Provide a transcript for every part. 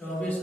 24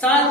7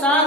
7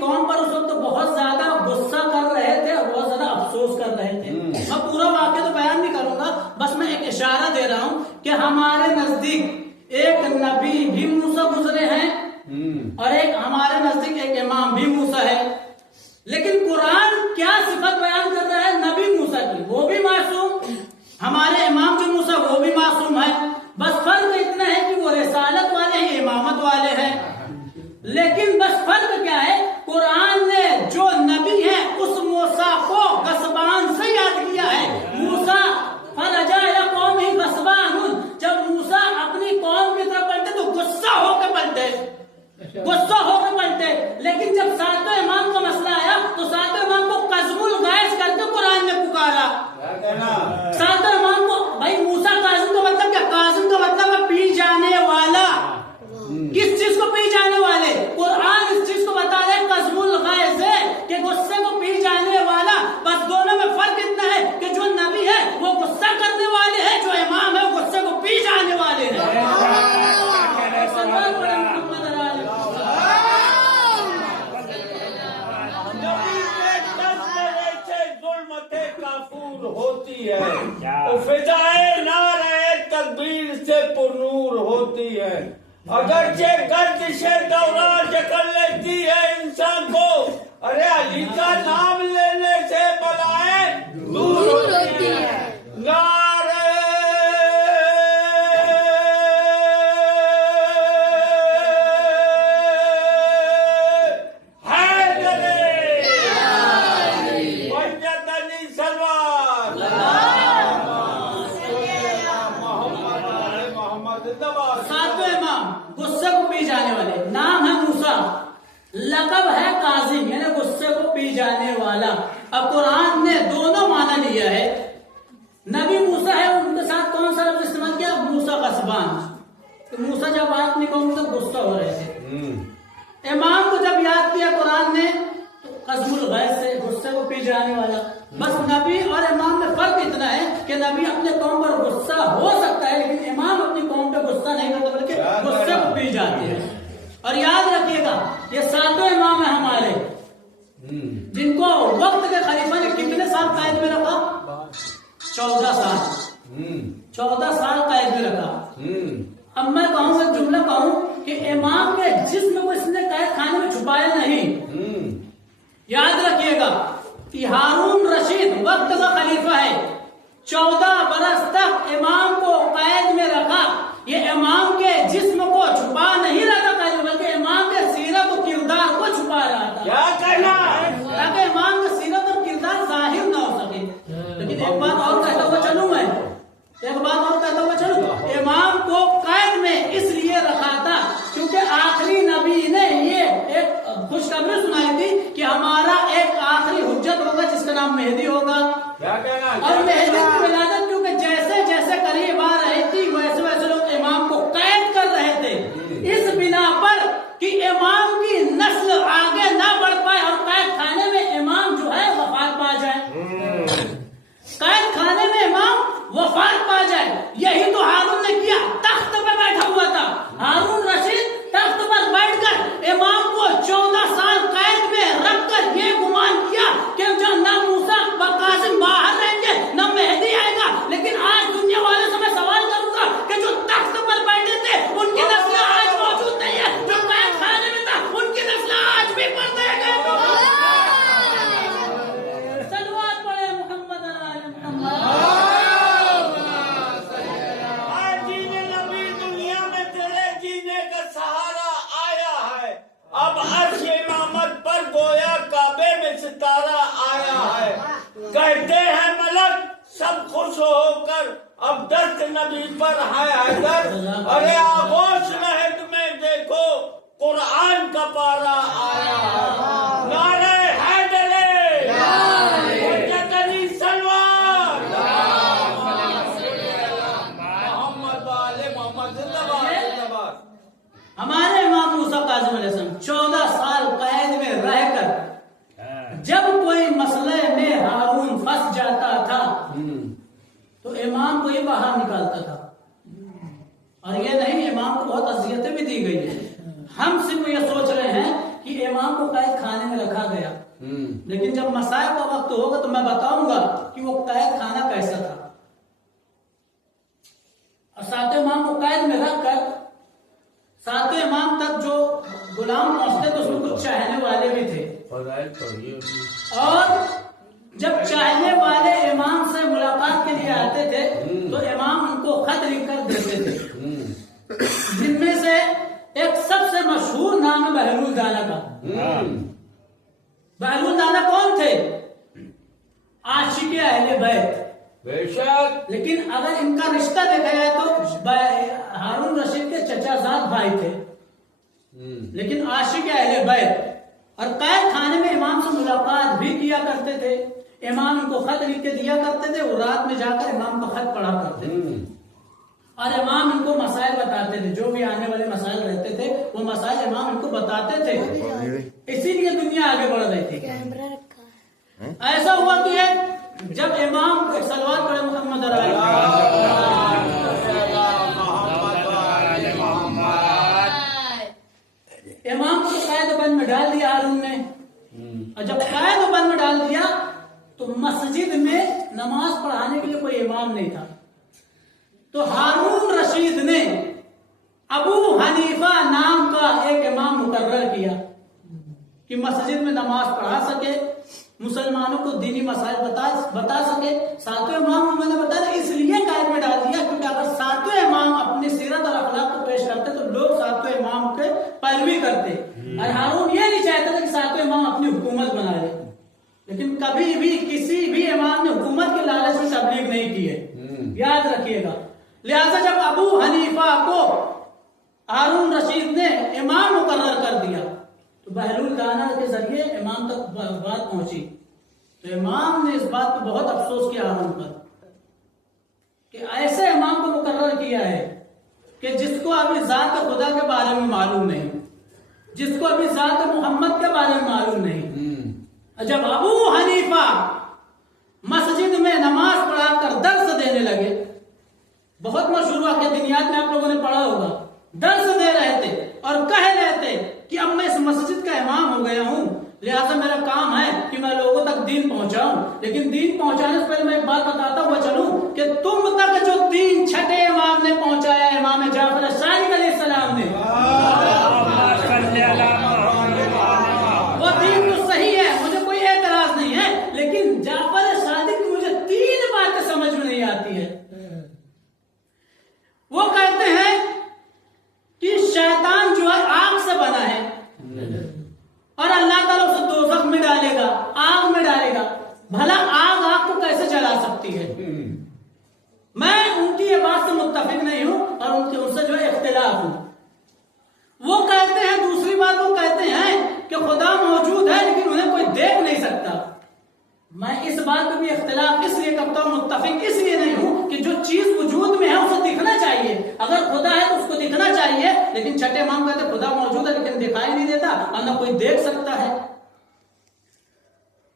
قوم پر اس وقت بہت زیادہ غصہ کر رہے تھے اور بہت زیادہ افسوس کر رہے تھے. میں پورا واقعہ تو بیان نہیں کروں گا، بس میں ایک اشارہ دے رہا ہوں کہ ہمارے نزدیک ایک نبی بھی موسیٰ گزرے ہیں اور ایک ہمارے نزدیک ایک امام بھی موسیٰ ہے. لیکن قرآن کیا صفت بیان کر رہا ہے نبی موسیٰ کی؟ وہ بھی معصوم، ہمارے امام جو موسیٰ وہ بھی معصوم ہے. بس فرق اتنا ہے کہ وہ رسالت والے ہیں، امامت والے ہیں. لیکن بس فرق کیا ہے؟ قرآن نے جو نبی ہے اس موسیٰ کو غصبان سے یاد کیا ہے. موسیٰ فرجع الی قومہ غصبان، جب موسیٰ اپنی قوم کی طرف پلٹے تو غصہ ہو کے پلٹے، غصہ ہو کے پلٹے. لیکن جب ساتویں امام کا مسئلہ آیا تو ساتویں امام کو قزم الغیث کر کے قرآن نے پکارا. ساتویں امام کو بھائی موسیٰ قاظم کا مطلب کیا؟ قاظم کا مطلب ہے پی جانے والا. کس چیز کو پی جانے والے؟ قرآن اس چیز کو بتا رہے قزم الغیث ہے کہ غصے کو پی جانے والا. بس دونوں میں فرق اتنا ہے کہ جو نبی ہے وہ غصہ کرنے والے ہیں، جو امام ہے وہ غصے کو پی جانے والے ہیں. ہوتی ہے فضائے نعرہ تکبیر سے پرنور ہوتی ہے. اگرچہ گردش دوران جکڑ لیتی ہے انسان کو، ارے علی کا نام لینے سے بلائیں دور ہوتی ہے. نعرہ لقب ہے قاظم، یعنی غصے کو پی جانے والا. اب قرآن نے دونوں معنی لیا ہے. نبی موسیٰ ہے، ان کے ساتھ کون سا لفظ استعمال کیا؟ موسیٰ غصبان. موسیٰ جب آیت نہیں قوم سے غصہ ہو رہے تھے. امام کو جب یاد کیا قرآن نے تو قزم الغیث سے غصے کو پی جانے والا. بس نبی اور امام میں فرق اتنا ہے کہ نبی اپنے قوم پر غصہ ہو سکتا ہے لیکن امام اپنی قوم پہ غصہ نہیں کرتا بلکہ غصے کو پی جاتے ہیں. اور یاد رکھیے گا یہ ساتوں امام ہیں ہمارے جن کو وقت کے خلیفہ نے کتنے سال قید میں رکھا؟ 14 سال. 14 سال قید میں رکھا. اب میں کہوں ایک جملہ کہوں کہ امام کے جسم کو اس نے قید خانے میں چھپایا نہیں. یاد رکھیے گا کہ ہارون رشید وقت کا خلیفہ ہے، 14 برس تک امام کو قید میں رکھا. یہ امام کے جسم کو چھپا نہیں رہا تھا بلکہ امام کے سیرت و کردار کو چھپا رہا تھا. کیا کہنا تاکہ امام کا سیرت اور کردار ظاہر نہ ہو سکے. لیکن ایک بات اور کہتا ہوا چلوں، میں ایک بات اور کہتا ہوا چلوں، امام کو قید میں اس لیے رکھا تھا کیونکہ آخری نبی نے یہ ایک خوشخبری سنائی تھی کہ ہمارا ایک آخری حجت ہوگا جس کا نام مہدی ہوگا. اور مہدی کی ولادت کیونکہ جیسے جیسے قریب آ رہی تھی ویسے ویسے لوگ امام کو قید کر رہے تھے. اس بنا پر کہ امام کی نسل آگے نہ بڑھ پائے اور قید خانے میں امام جو ہے وفات پا جائے. قید خانے میں امام وفات پا جائے. یہی تو ہارون نے کیا. تخت پہ بیٹھا ہوا تھا ہارون رشید، تخت پر بیٹھ کر امام کو 14 سال قید میں رکھ کر یہ گمان کیا کہ جو نہ موسیٰ و قاسم باہر رہیں گے نہ مہدی آئے گا. لیکن آج دنیا والے سے میں سوال کروں گا کہ جو تخت پر بیٹھے تھے ان کی نسل آج موجود نہیں ہے، جو قید خانے میں تھا ان کی نسل آج بھی پڑھتے گئے. صلوات پڑھے محمد علی محمد. اب عرش امامت پر گویا کعبے میں ستارہ آیا ہے. کہتے ہیں ملک سب خوش ہو کر اب دست نبی پر ہے حیدر. ارے آغوش مہد میں دیکھو قرآن کا پارا آیا ہے. نعرہ حیدر حجت علی سلوان محمد والے محمد زندہ باد. ہمارے امام موسیٰ کاظم علیہ السلام 14 سال قید میں رہ کر جب کوئی مسئلے میں ہارون پھنس جاتا تھا تو امام کو ہی باہر نکالتا تھا. اور یہ نہیں، امام کو بہت اذیتیں بھی دی گئی ہیں. ہم صرف یہ سوچ رہے ہیں کہ امام کو قید خانے میں رکھا گیا، لیکن جب مسائل کا وقت ہوگا تو میں بتاؤں گا کہ وہ قید خانہ کیسا تھا۔ اور ساتھ امام کو قید میں رکھ کر ساتھ امام تک جو غلام پہنچتے تو اس میں کچھ چاہنے والے بھی تھے، اور جب چاہنے والے امام سے ملاقات کے لیے آتے تھے تو امام ان کو خط لکھ کر دیتے تھے، جن میں سے ایک سب سے مشہور نام ہے بہلول دانا کا۔ بہلول دانا کون تھے؟ عاشق اہل بیت، بے شک، لیکن اگر ان کا رشتہ دیکھا جائے تو ہارون رشید کے چچا زاد بھائی تھے، لیکن عاشق اہل بیت، اور قید خانے میں امام سے ملاقات بھی کیا کرتے تھے۔ امام ان کو خط لکھ کے دیا کرتے تھے، وہ رات میں جا کر امام کا خط پڑھا کرتے تھے، اور امام ان کو مسائل بتاتے تھے، جو بھی آنے والے مسائل رہتے تھے وہ مسائل امام ان کو بتاتے تھے، اسی لیے دنیا آگے بڑھ رہی تھی۔ ایسا ہوا کہ جب امام ایک سلوات پڑھے محمد امام کو قید بند میں ڈال دیا ہارون نے، اور جب قید بند میں ڈال دیا تو مسجد میں نماز پڑھانے کے لیے کوئی امام نہیں تھا، تو ہارون رشید نے ابو حنیفہ نام کا ایک امام مقرر کیا کہ مسجد میں نماز پڑھا سکے، مسلمانوں کو دینی مسائل بتا سکے۔ ساتویں امام میں نے بتایا اس لیے قید میں ڈال دیا کیونکہ اگر ساتویں امام اپنی سیرت اور اخلاق کو پیش کرتے تو لوگ ساتویں امام کے پیروی کرتے، اور ہارون یہ نہیں چاہتا تھا کہ ساتویں امام اپنی حکومت بنا لے، لیکن کبھی بھی کسی بھی امام نے حکومت کے لالچ میں تبلیغ نہیں کی ہے، یاد رکھیے گا۔ لہذا جب ابو حنیفہ کو ہارون رشید نے امام مقرر کر دیا تو بہلول دانا کے ذریعے امام تک بات پہنچی، تو امام نے اس بات پر بہت افسوس کیا ہارون پر کہ ایسے امام کو مقرر کیا ہے کہ جس کو ابھی ذات خدا کے بارے میں معلوم نہیں، جس کو ابھی ذات محمد کے بارے میں معلوم نہیں۔ جب ابو حنیفہ مسجد میں نماز پڑھا کر درس دینے لگے، بہت مشہور واقعہ دنیات میں آپ لوگوں نے پڑھا ہوگا، درس دے رہے تھے اور کہہ رہے تھے کہ اب میں اس مسجد کا امام ہو گیا ہوں، لہذا میرا کام ہے کہ میں لوگوں تک دین پہنچاؤں، لیکن دین پہنچانے سے پہلے میں ایک بات بتاتا ہوا چلوں کہ تم تک جو دین چھٹے امام نے پہنچایا ہے، امام جعفر صادق علیہ السلام نے، وہ دین تو صحیح ہے، مجھے کوئی اعتراض نہیں ہے، لیکن جعفر صادق کی مجھے 3 باتیں سمجھ میں نہیں آتی ہے۔ وہ کہتے ہیں کہ شیطان جو ہے آگ سے بنا ہے اور اللہ تعالیٰ اسے دوزخ میں ڈالے گا، آگ میں ڈالے گا، بھلا آگ کو کیسے جلا سکتی ہے؟ میں ان کی یہ بات سے متفق نہیں ہوں اور ان سے جو ہے اختلاف ہوں۔ وہ کہتے ہیں دوسری بات وہ کہتے ہیں کہ خدا موجود ہے لیکن انہیں کوئی دیکھ نہیں سکتا۔ میں اس بات پہ بھی اختلاف اس لیے کرتا ہوں، متفق اس لیے نہیں ہوں کہ جو چیز وجود میں ہے اسے دکھنا چاہیے، اگر خدا ہے تو اس کو دکھنا چاہیے، لیکن چھٹے امام کہتے خدا موجود ہے لیکن دکھائی نہیں دیتا اور نہ کوئی دیکھ سکتا ہے۔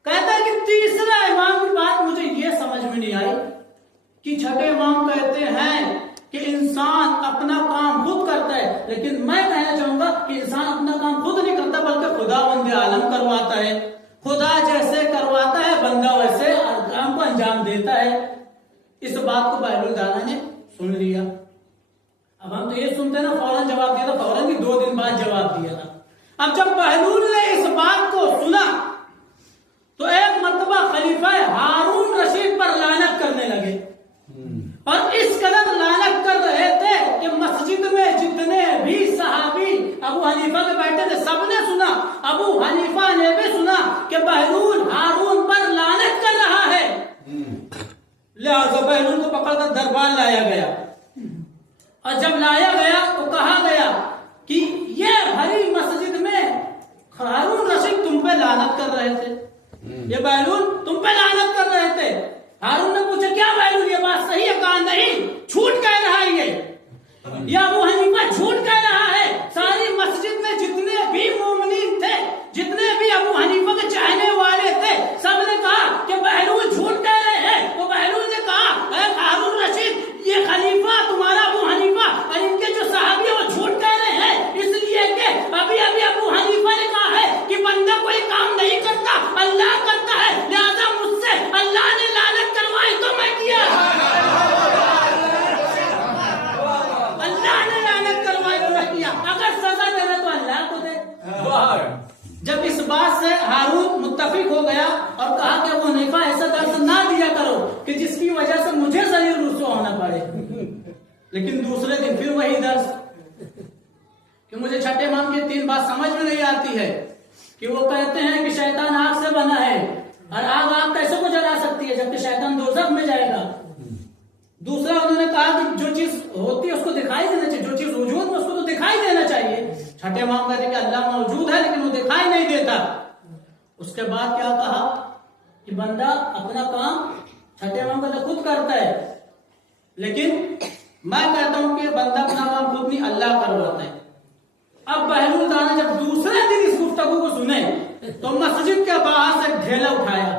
کہتا ہے کہ تیسرا امام کی بات مجھے یہ سمجھ میں نہیں آئی کہ چھٹے امام کہتے ہیں کہ انسان اپنا کام خود کرتا ہے، لیکن میں کہنا چاہوں گا کہ انسان اپنا کام خود نہیں کرتا بلکہ خدا بند عالم کرواتا ہے، خدا جیسے کرواتا ہے بندہ ویسے کام کو انجام دیتا ہے۔ اس بات کو بہلول دانا نے سن لیا۔ اب ہم تو یہ سنتے نا فوراً جواب دیا تھا، فوراً بھی 2 دن بعد جواب دیا تھا۔ اب جب بہلول نے اس بات کو سنا تو ایک مرتبہ خلیفہ ہارون رشید پر لعنت کرنے لگے، اور اس قدر لعنت کر رہے تھے کہ مسجد میں جتنے بھی صحابی ابو حنیفہ کے بیٹھے تھے سب نے سنا، ابو حنیفہ نے بھی سنا کہ بہلول ہارون پر لعنت کر رہا ہے۔ لہذا بہلول کو پکڑ کر دربار لایا گیا، اور جب لایا گیا تو کہا گیا کہ یہ بھری مسجد میں ہارون رشید تم پہ لعنت کر رہے تھے، یہ بہلول تم پہ لعنت کر رہے تھے۔ ہارون نے پوچھا کیا بہلول یہ بات صحیح ہے؟ کہا نہیں، جھوٹ کہہ رہا ہے یہ ابو حنیفہ جھوٹ کہہ رہا ہے۔ ساری مسجد میں جتنے بھی مومنین تھے، جتنے بھی ابو حنیفہ کے چاہنے والے تھے، سب نے کہا کہ بہلول جھوٹ کہہ رہے ہیں۔ وہ بہلول نے کہا اے ہارون رشید، یہ خلیفہ تمہارا ابو حنیفہ اور ان کے جو صحابی ہیں وہ جھوٹ کہہ رہے ہیں، اس لیے کہ ابھی ابو حنیفہ نے کہا ہے بات سے ہارون متفق ہو گیا اور کہا کہ ابو حنیفہ ایسا درس نہ دیا کرو کہ جس کی وجہ سے مجھے ذلیل رسوا ہونا پڑے. لیکن دوسرے دن پھر وہی درس کہ مجھے چھٹے امام کی 3 بات سمجھ میں نہیں آتی ہے کہ وہ کہتے ہیں کہ شیطان آگ سے بنا ہے اور آگ کیسے کو جلا سکتی ہے جبکہ شیطان دوزخ میں جائے گا. دوسرا انہوں نے کہا کہ جو چیز ہوتی ہے اس کو دکھائی دینا چاہیے, جو چیز وجود میں اس کو تو دکھائی دینا چاہیے. چھٹے امام کہتے ہیں کہ اللہ موجود ہے لیکن وہ دکھائی نہیں دیتا. اس کے بعد کیا کہا کہ بندہ اپنا کام چھٹے امام کہتے خود کرتا ہے, لیکن میں کہتا ہوں کہ بندہ اپنا کام خود نہیں اللہ کرواتا ہے. اب بہلول دانا جب دوسرے دن اس گفتگو کو سنے تو مسجد کے باہر سے ڈھیلا اٹھایا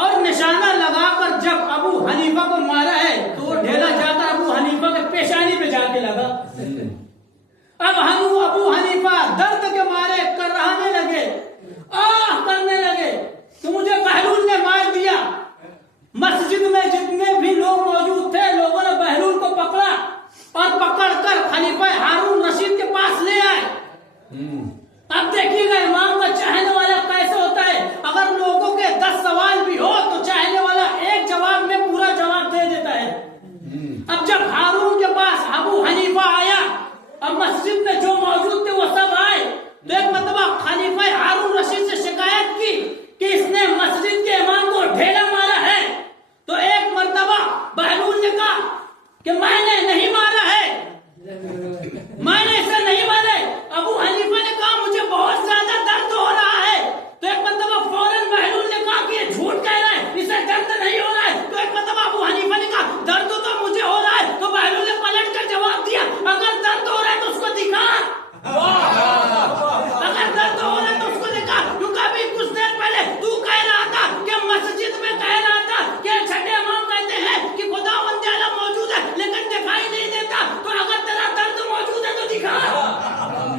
اور نشانہ لگا کر جب ابو حنیفہ کو مارا ہے تو وہ ڈھیلا جا کر ابو حنیفہ کے پیشانی پہ جا کے لگا. اب ابو حنیفہ درد کے مارے کرانے لگے, آہ کرنے لگے تو مجھے بہلول نے مار دیا. مسجد میں جتنے بھی لوگ موجود تھے لوگوں نے بہلول کو پکڑا اور پکڑ کر خلیفہ ہارون رشید کے پاس لے آئے. اب دیکھیے گا امام کا چاہنے والا کیسے ہوتا ہے. اگر لوگوں کے 10 سوال بھی ہو تو چاہنے والا ایک جواب میں پورا جواب دے دیتا ہے. اب جب ہارون کے پاس ابو حنیفہ آیا, اب مسجد میں جو موجود تھے وہ سب آئے تو ایک مرتبہ خلیفہ ہارون رشید سے شکایت کی کہ اس نے مسجد کے امام کو ڈھیلا مارا ہے. تو ایک مرتبہ بہلول نے کہا کہ میں نے نہیں مارا ہے, میں نے اسے نہیں مارا ہے. ابو حنیفہ نے کہا مجھے بہت زیادہ درد ہو رہا ہے. تو ایک مرتبہ فوراً بہلول نے کہا کہ یہ جھوٹ کہہ رہا ہے, اسے درد نہیں ہو رہا ہے. تو ایک مرتبہ ابو حنیفہ نے کہا درد تو مجھے ہو رہا ہے. تو بہلول نے پلٹ کر جواب دیا اگر درد ہو رہا ہے تو اس کو دکھا, اگر درد ہو رہا ہے تو اس کو دکھا. کیونکہ ابھی کچھ دیر پہلے تو کہہ رہا تھا کہ مسجد میں کہہ رہا تھا کہ چھٹے امام کہتے ہیں کہ خداوند تعالی موجود ہے لیکن دکھائی نہیں دیتا. تو اگر تیرا درد موجود ہے تو دکھا,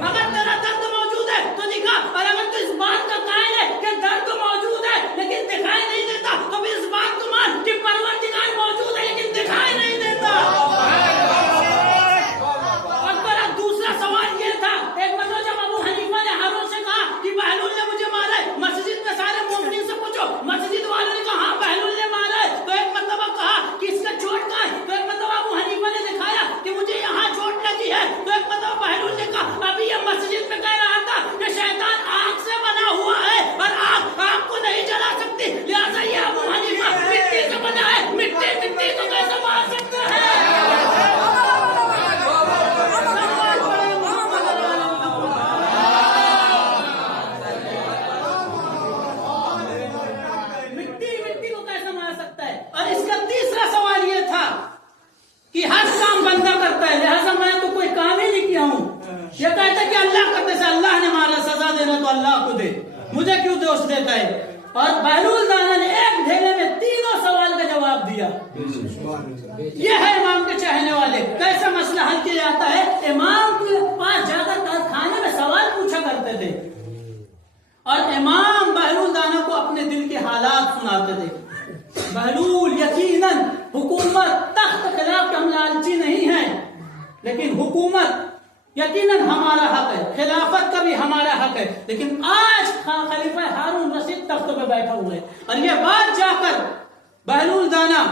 اگر تیرا درد موجود ہے تو دکھا. اور اگر تو اس بات کا قائل ہے کہ درد موجود ہے لیکن دکھائی نہیں دیتا تو بھی اس بات کو مان کہ پروردگار موجود ہے لیکن دکھائی نہیں دیتا. اور میرا دوسرا سوال یہ تھا, ایک مرتبہ جب ابو حنیفہ نے ہارون سے کہا کہ بہلول نے مجھے مارا ہے, مسجد میں سارے مومنین سے پوچھو. مسجد والوں نے کہا ہاں بہلول نے مارا ہے. تو ایک مرتبہ کہا کہ اس کا چوٹ کہاں ہے. تو ایک مرتبہ ابو حنیفہ نے دکھایا کہ مجھے یہاں چوٹ لگی ہے. تو ایک مرتبہ بہلول نے کہا ابھی یہ مسجد میں کہہ رہا تھا کہ شیطان آگ سے بنا ہوا ہے اور آگ کو نہیں جلا سکتی, لہٰذا یہ ابو حنیفہ مٹی سے بنا ہے, مٹی کو کیسے مار سکتا ہے. مٹی کو کیسے مار سکتا ہے. اور اس کا تیسرا سوال یہ تھا کہ ہر کام بندہ کرتا ہے لہٰذا میں تو کوئی کام ہی نہیں کیا ہوں. یہ کہتا ہے کہ اللہ کرتے سے اللہ نے مارا, سزا دینا تو اللہ کو دے, مجھے کیوں دوش دیتا ہے. اور بہلول دانا نے ایک ڈھیلے میں تینوں سوال کا جواب دیا. یہ ہے امام کے چاہنے والے. کیسے مسئلہ حل کیا جاتا ہے. امام کے پاس جا کر کھانے میں سوال پوچھا کرتے تھے اور امام بہلول دانا کو اپنے دل کے حالات سناتے تھے. بہلول یقیناً حکومت تخت خلاف ہم لالچی نہیں ہیں, لیکن حکومت یقیناً ہمارا حق ہے, خلافت کا بھی ہمارا حق ہے. لیکن آج خلیفہ ہارون رشید تخت پہ بیٹھا ہوا ہے. اور یہ بات جا کر بہلول دانا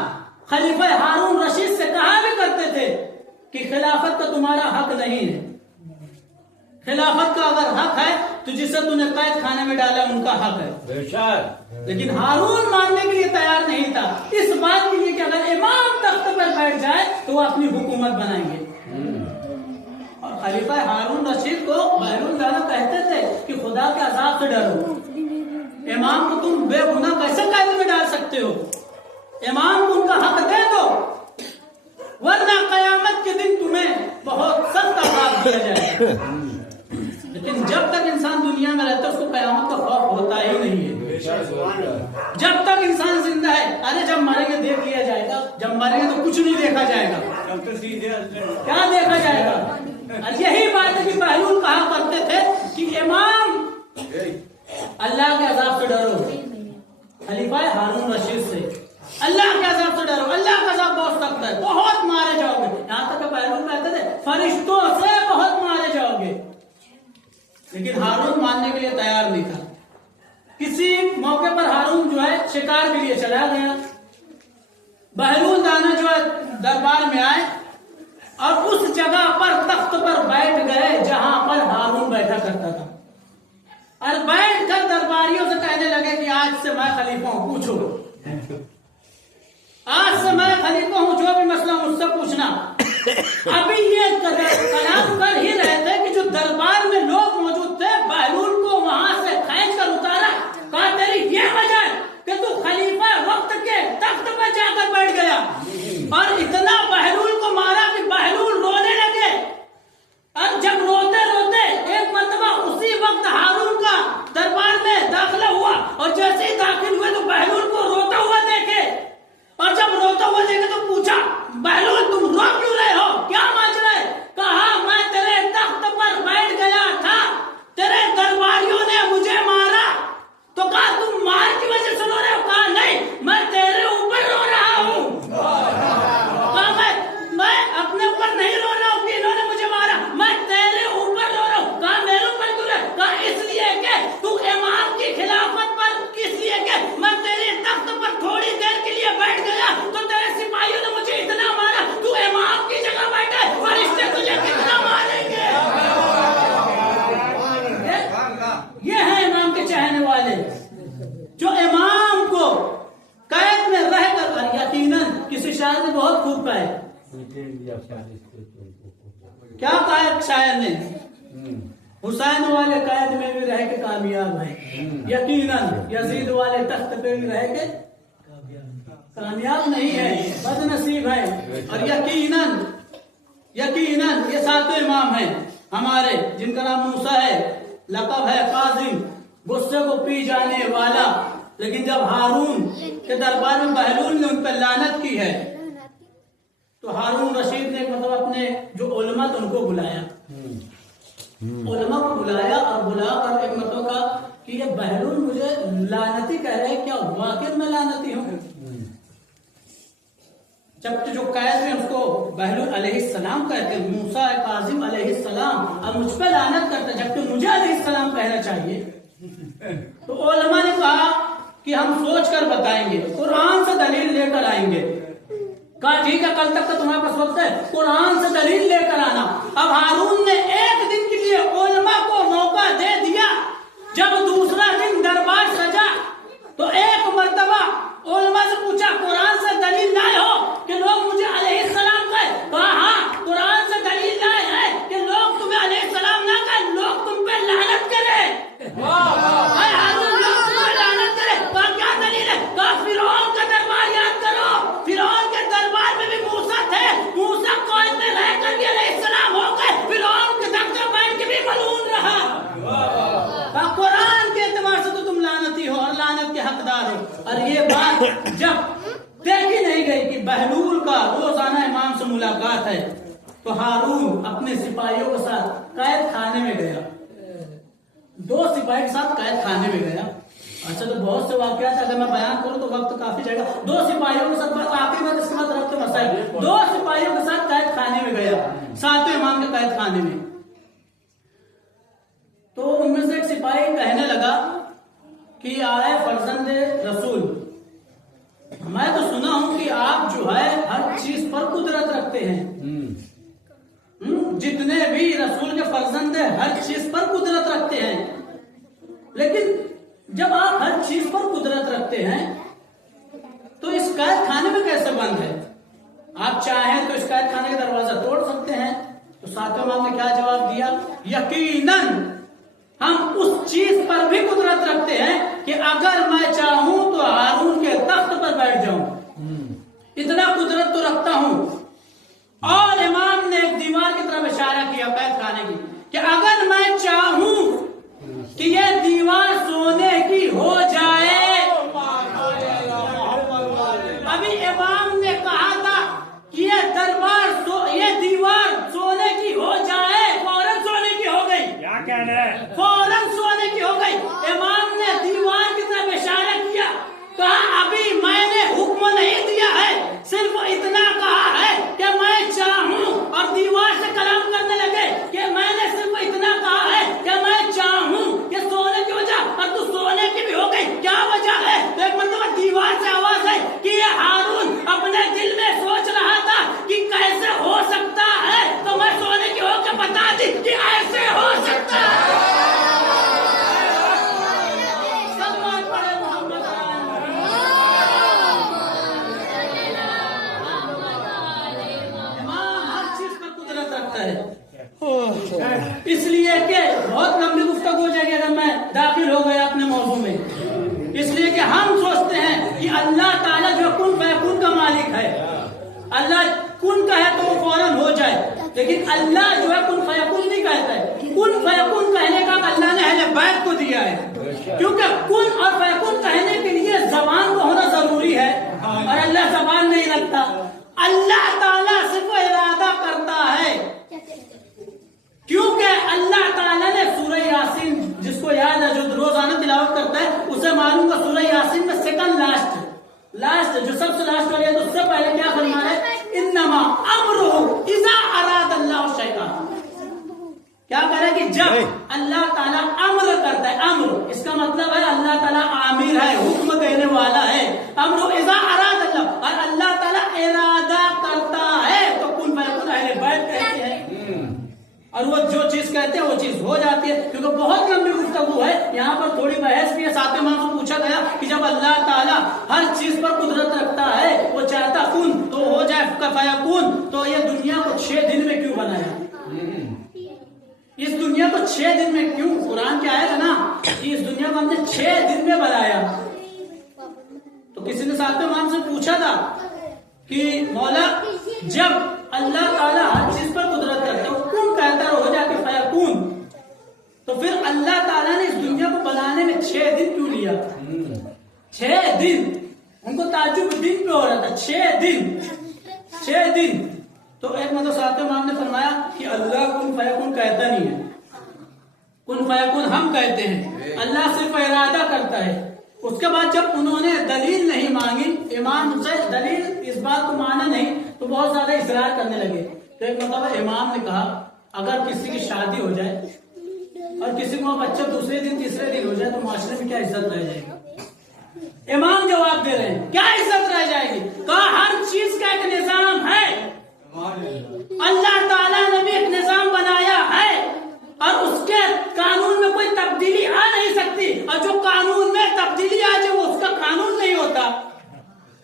خلیفہ ہارون رشید سے کہا بھی کرتے تھے کہ خلافت کا تمہارا حق نہیں ہے. خلافت کا اگر حق ہے تو جسے تم نے قید خانے میں ڈالا ان کا حق ہے. لیکن ہارون ماننے کے لیے تیار نہیں تھا, اس بات کے لیے کہ اگر امام تخت پر بیٹھ جائے تو وہ اپنی حکومت بنائیں گے. اور خلیفہ ہارون رشید کو بہلول دانا کہتے تھے کہ خدا کے عذاب سے ڈرو. امام کو تم بے گناہ کیسے قید میں ڈال سکتے ہو. امام کو ان کا حق دے دو ورنہ قیامت کے دن تمہیں بہت سخت عذاب دیا جائے گا. لیکن جب تک انسان دنیا میں رہتا ہے اس کو قیامت کا خوف ہوتا ہی نہیں ہے. جب تک انسان زندہ ہے, ارے جب مریں گے دیکھ لیا جائے گا, جب مریں گے تو کچھ نہیں دیکھا جائے گا, کیا دیکھا جائے گا. اور یہی بات ہے کہ بہلول کہا کرتے تھے کہ امام اللہ کے عذاب سے ڈرو, خلیفہ ہارون رشید سے اللہ کے عذاب سے ڈرو, اللہ کا عذاب بہت سخت ہے, بہت مارے جاؤ گے. یہاں تک کہ بہلول کہتے تھے فرشتوں سے بہت مارے جاؤ گے. لیکن ہارون ماننے کے لیے تیار نہیں تھا. کسی موقع پر ہارون جو ہے شکار کے لیے چلا گیا. بہلول دانا جو ہے دربار میں آئے اور اس جگہ پر تخت پر بیٹھ گئے جہاں پر ہارون بیٹھا کرتا تھا, اور بیٹھ کر درباریوں سے کہنے لگے کہ آج سے میں خلیفہ ہوں, پوچھو, آج سے میں خلیفہ ہوں, جو بھی مسئلہ مجھ سے پوچھنا. ابھی یہ کلام کر ہی رہے تھے کہ جو دربار میں لوگ موجود تھے بہلول کو وہاں سے کھینچ کر اتارا. کہا تیری یہ وجہ کہ تو خلیفہ وقت کے تخت پر جا کر بیٹھ گیا, اور اتنا بہلول کو مارا کہ بہلول رونے لگے. اور جب روتے روتے ایک مرتبہ اسی وقت ہارون کا دربار میں داخلہ ہوا, اور جیسے ہی داخل ہوئے تو بہلول کو روتا ہوا دیکھے, اور جب روتا ہوا دیکھے تو پوچھا بہلول تم رو کیوں رہے ہو, کیا ماجرا ہے؟ کہا میں تیرے تخت پر بیٹھ گیا تھا, تیرے درباریوں نے مجھے مارا. تو کہا تم مار کی وجہ سے رو رہے ہو؟ کہا نہیں, میں تیرے اوپر رو رہا ہوں. کہا میں اپنے اوپر نہیں رو رہا ہوں کہ انہوں نے مجھے مارا, میں تیرے اوپر رو رہا ہوں. کہا میرے اوپر کیوں رہا؟ کہا اس لیے کہ تو امام کی خلافت پر, کس لیے کہ میں تیرے تخت پر تھوڑی دیر کے لیے بیٹھ گیا تو تیرے سپاہیوں نے مجھے اتنا مارا, تو امام کی جگہ بیٹھا ہے, فرشتے تجھے کتنا ماریں گے. یہ ہے امام کے چاہنے والے جو امام کو قید میں رہ کر, یقیناً کسی شاعر نے بہت خوب کہا ہے. کیا کہا شاعر نے؟ حسین والے قید میں بھی رہ کے کامیاب ہے, یقیناً یزید والے تخت پہ بھی رہ کے کامیاب نہیں ہے, بد نصیب ہے. اور یقیناً یہ ساتوں امام ہیں ہمارے جن کا نام موسیٰ ہے, لقب ہے قاضم, غصے کو پی جانے والا. لیکن جب ہارون کے دربار میں بہلول نے ان پہ لعنت کی ہے تو ہارون رشید نے مطلب اپنے جو علماء تھے ان کو بلایا, علماء کو بلایا اور بلا کر ایک مرتبہ کہا کہ یہ بہلول مجھے لعنتی کہہ رہے, کیا واقعی میں لعنتی ہوں؟ جب جو قید میں اس کو بہلول علیہ السلام کہتے ہیں, موسیٰ کاظم علیہ السلام, اب مجھ پہ لعنت کرتے جبکہ مجھے علیہ السلام کہنا چاہیے. تو علماء نے کہا کہ ہم سوچ کر بتائیں گے, قرآن سے دلیل لے کر آئیں گے. کہا ٹھیک ہے, کل تک کا تمہارے پاس وقت ہے, قرآن سے دلیل لے کر آنا. اب ہارون نے ایک دن کے لیے علماء کو موقع دے دیا. جب دوسرا دن دربار سجا تو ایک مرتبہ علماء سے پوچھا قرآن سے دلیل لائے ہو کہ لوگ مجھے علیہ السلام کہے؟ کہا ہاں, قرآن سے دلیل لائے ہیں کہ لوگ تمہیں علیہ السلام نہ کہے, لوگ تم پہ لعنت کرے. ہارون لوگ تم پہ لعنت کرے. کہا کیا دلیل ہے؟ کہا فرعون کا دربار یاد کرو, فرعون کے دربار میں بھی موسیٰ تھے, موسیٰ قید میں رہ کر بھی علیہ السلام ہو گئے, فرعون کے تخت پر بیٹھ کے بھی ملعون رہا. قرآن کے اعتبار سے تو تم لعنتی ہو اور لعنت کے حقدار ہو. اور یہ بات جب دیکھی نہیں گئی کہ بہلول کا روزانہ امام سے ملاقات ہے تو ہارون اپنے سپاہیوں کے ساتھ قید خانے میں گیا. 2 سپاہی کے ساتھ قید خانے میں گیا. اچھا تو بہت سے واقعات اگر میں بیان کروں تو وقت کافی جائے گا. 2 سپاہیوں کے ساتھ آخری بات اس کے بعد رکھتے مسائل. 2 سپاہیوں کے ساتھ قید خانے میں گیا, ساتویں امام کے قید خانے میں. تو ان میں سے ایک سپاہی کہنے لگا کہ آئے فرزند رسول, میں تو سنا ہوں کہ آپ جو ہے ہر چیز پر قدرت رکھتے ہیں. جتنے بھی رسول کے فرزند ہیں ہر چیز پر قدرت رکھتے ہیں, لیکن جب آپ ہر چیز پر قدرت رکھتے ہیں تو اس قید خانے میں کیسے بند ہے؟ آپ چاہیں تو اس قید خانے کا دروازہ توڑ سکتے ہیں. تو ساتویں امام نے کیا جواب دیا؟ یقیناً ہم اس چیز پر بھی قدرت رکھتے ہیں کہ اگر میں چاہوں تو ہارون کے تخت پر بیٹھ جاؤں, اتنا قدرت تو رکھتا ہوں. اور امام نے ایک دیوار کی طرف اشارہ کیا قید خانے کی کہ اگر میں چاہوں کہ یہ دیوار سونے کی ہو جائے, ابھی امام نے کہا تھا کہ یہ دربار یہ دیوار سونے کی ہو جائے, فوراً سونے کی ہو گئی. کیا کہنا ہے؟ فوراً سونے کی ہو گئی. امام نے دیوار کی طرف اشارہ کیا, کہا ابھی میں نے حکم نہیں دیا ہے, صرف اتنا کہا شامل ہو گئے اپنے موضوع میں، اس لیے کہ ہم سوچتے ہیں کہ اللہ تعالیٰ جو کن فیکون کا مالک ہے، اللہ کن کہے تو وہ فوراً ہو جائے، لیکن اللہ جو ہے کن فیکون نہیں کہتا ہے۔ کن فیکون کہنے کا اللہ نے اہل بیت کو دیا ہے، کیونکہ کن اور فیکون کہنے کے لیے زبان کو ہونا ضروری ہے، اور اللہ زبان نہیں رکھتا۔ اللہ تعالیٰ صرف ارادہ کرتا ہے، کیونکہ اللہ تعالیٰ نے سورہ یاسین، جس کو یاد ہے جو روزانہ تلاوت کرتا ہے اسے معلوم کا سورہ یاسین میں سیکنڈ لاسٹ جو سب سے لاسٹ والی ہے، تو اس سے پہلے کیا فرمایا ہے؟ انما امرہ اذا اراد اللہ شیئا، کیا کہہ رہے کہ جب اللہ تعالیٰ امر کرتا ہے، امر اس کا مطلب ہے اللہ تعالیٰ عامر ہے، حکم دینے والا ہے، امر اذا اراد اللہ، اور اللہ تعالیٰ ارادہ کرتا ہے تو کن فیکون اہل بیت کہتے ہیں، اور وہ جو چیز کہتے ہیں وہ چیز ہو جاتی ہے۔ کیونکہ بہت لمبی گفتگو ہے، یہاں پر تھوڑی بحث بھی ہے۔ ساتھ میں پوچھا گیا کہ جب اللہ تعالیٰ ہر چیز پر قدرت رکھتا ہے، وہ چاہتا کن تو ہو جائے فیکون، تو یہ دنیا کو 6 دن میں کیوں بنایا؟ اس دنیا کو 6 دن میں کیوں؟ قرآن کی آیت ہے نا کہ اس دنیا کو ہم نے 6 دن میں بنایا۔ تو کسی نے ساتھ میں سے پوچھا تھا کہ مولا جب اللہ تعالیٰ ہر چیز پر قدرت کرتا ہے، وہ کون کہتا ہے ہو جاتے فیکون، تو پھر اللہ تعالیٰ نے اس دنیا کو بنانے میں 6 دن کیوں لیا؟ 6 دن، ان کو تعجب دن پہ ہو رہا تھا، 6 دن۔ تو ایک مطلب صاحب امام نے فرمایا کہ اللہ کن فیکون کہتا نہیں ہے، کن فیکون ہم کہتے ہیں، اللہ صرف ارادہ کرتا ہے۔ اس کے بعد جب انہوں نے دلیل نہیں مانگی، امام سے دلیل اس بات کو مانا نہیں، تو بہت زیادہ اصرار کرنے لگے۔ تو ایک مطلب امام نے کہا اگر کسی کی شادی ہو جائے اور کسی کو بچہ دوسرے دن تیسرے دن ہو جائے تو معاشرے میں کیا عزت رہ جائے گی؟ امام جواب دے رہے ہیں کیا عزت رہ جائے گی؟ کہا ہر چیز کا ایک نظام ہے، اللہ تعالیٰ نے بھی ایک نظام بنایا ہے، اور اس کے قانون میں کوئی تبدیلی آ نہیں سکتی، اور جو قانون میں تبدیلی آ جائے وہ اس کا قانون نہیں ہوتا۔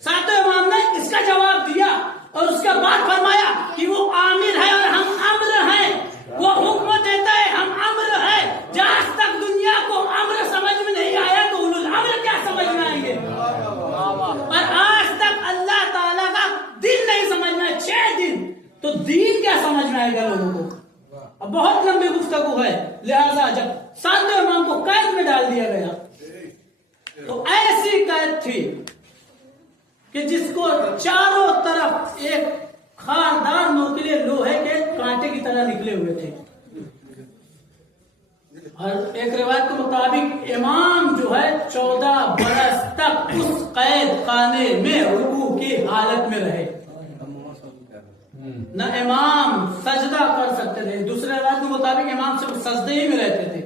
ساتھ امام نے اس کا جواب دیا، اور اس کے بعد فرمایا کہ وہ عامر ہے اور ہم امر ہیں، وہ حکم دیتا ہے ہم امر ہے۔ جہاں تک دنیا کو امر سمجھ میں نہیں آیا تو اولو الامر کیا سمجھ میں آئیں گے؟ اور آج تک اللہ تعالیٰ کا دین نہیں سمجھ میں آئے، 6 دن تو دین کیا سمجھ میں آئے گا لوگوں کو؟ اب بہت لمبی گفتگو ہے، لہذا جب ساتھ امام کو قید میں ڈال دیا گیا تو ایسی قید تھی کہ جس کو چاروں طرف ایک خاردار نوکیلے لوہے کے کانٹے کی طرح نکلے ہوئے تھے، اور ایک روایت کے مطابق امام جو ہے 14 برس تک اس قید خانے میں رکوع کی حالت میں رہے، نہ امام سجدہ کر سکتے تھے، دوسرے روایت کے مطابق امام صرف سجدے ہی میں رہتے تھے،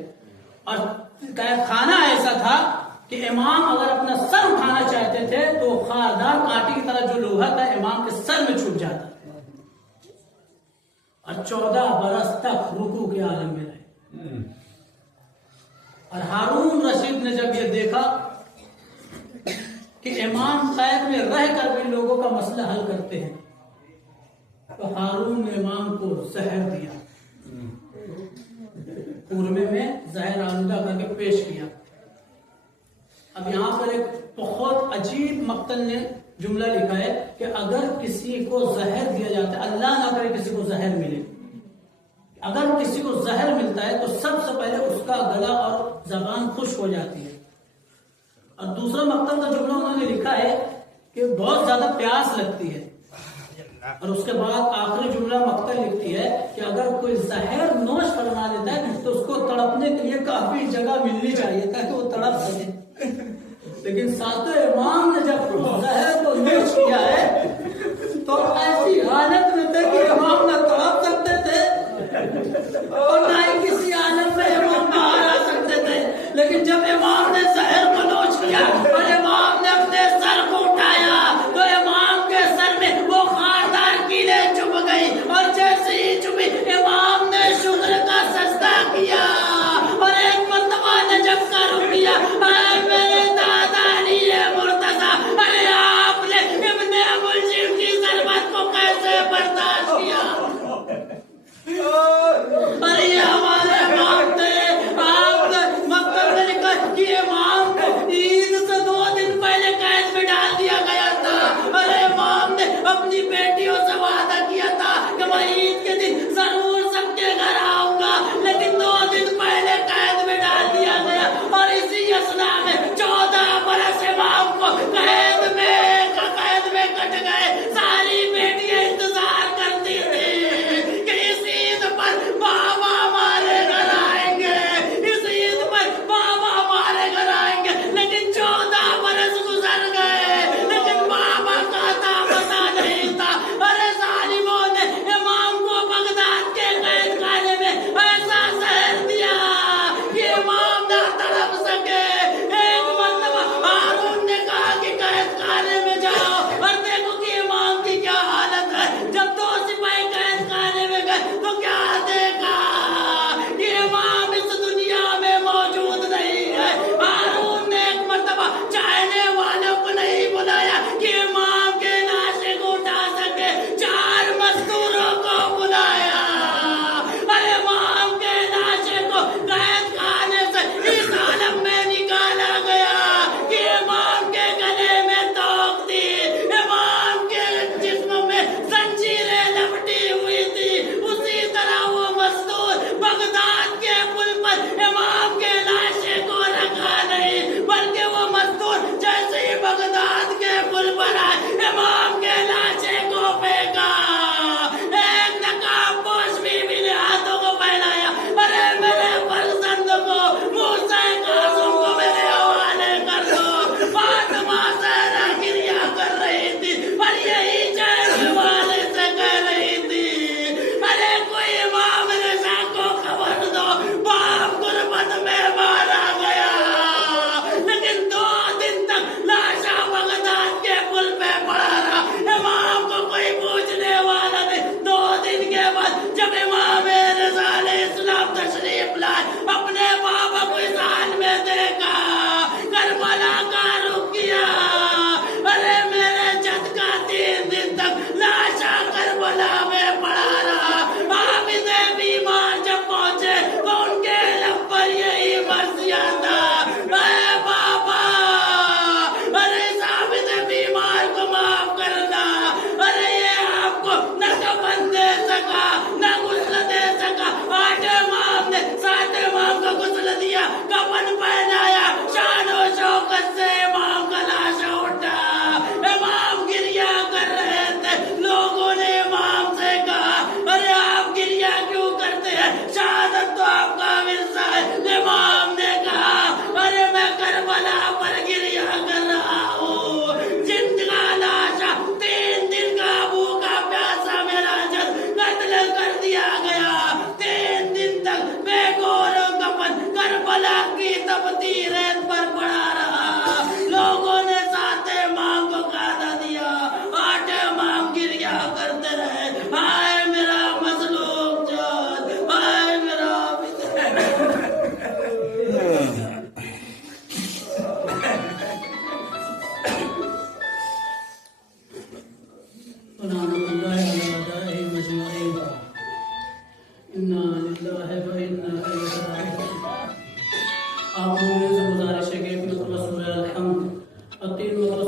اور قید خانہ ایسا تھا کہ امام اگر اپنا سر اٹھانا چاہتے تھے تو خاردار کانٹے کی طرح جو لوہا تھا امام کے سر میں چھپ جاتا، اور 14 برس تک رکوع کے عالم میں رہے۔ اور ہارون رشید نے جب یہ دیکھا کہ امام قید میں رہ کر بھی لوگوں کا مسئلہ حل کرتے ہیں، تو ہارون نے امام کو زہر دیا، قورمے میں زہر آلودہ کر کے پیش کیا۔ اب یہاں پر ایک بہت عجیب مقتل نے جملہ لکھا ہے کہ اگر کسی کو زہر دیا جاتا ہے، اللہ نہ کرے کسی کو زہر ملے، اگر کسی کو زہر ملتا ہے تو سب سے پہلے اس کا گلا اور زبان خشک ہو جاتی ہے، اور دوسرا مقتل کا جملہ انہوں نے لکھا ہے کہ بہت زیادہ پیاس لگتی ہے، اور اس کے بعد آخری جملہ مقتل لکھتی ہے کہ اگر کوئی زہر نوش فرما دیتا ہے تو اس کو تڑپنے کے لیے کافی جگہ ملنی چاہیے تاکہ وہ تڑپ سکے، لیکن ساتھ امام نے جب زہر کو نوش کیا ہے تو ایسی حالت میں تھے کہ امام نہ تڑپ سکتے تھے اور نہ ہی کسی حالت میں امام باہر آ سکتے تھے، لیکن جب امام نے زہر کو نوش کیا اور امام نے اپنے سر کو اٹھایا تو امام کے سر میں وہ خاردار کیلیں چپ گئی، اور جیسے ہی چپی امام نے شکر کا سجدہ کیا، اور ایک مرتبہ نے جب کا رک لیا، اے میرے دادا علی مرتضیٰ، ارے آپ نے ابن ملجم کی ضربت کو کیسے برداشت کیا؟ ارے یہ ہمارے باپ تھے، آپ مکتب میں لکھا آپ لوگوں سے گزارش ہے کہ ایک مرتبہ سورہ الحمد اور 3 مرتبہ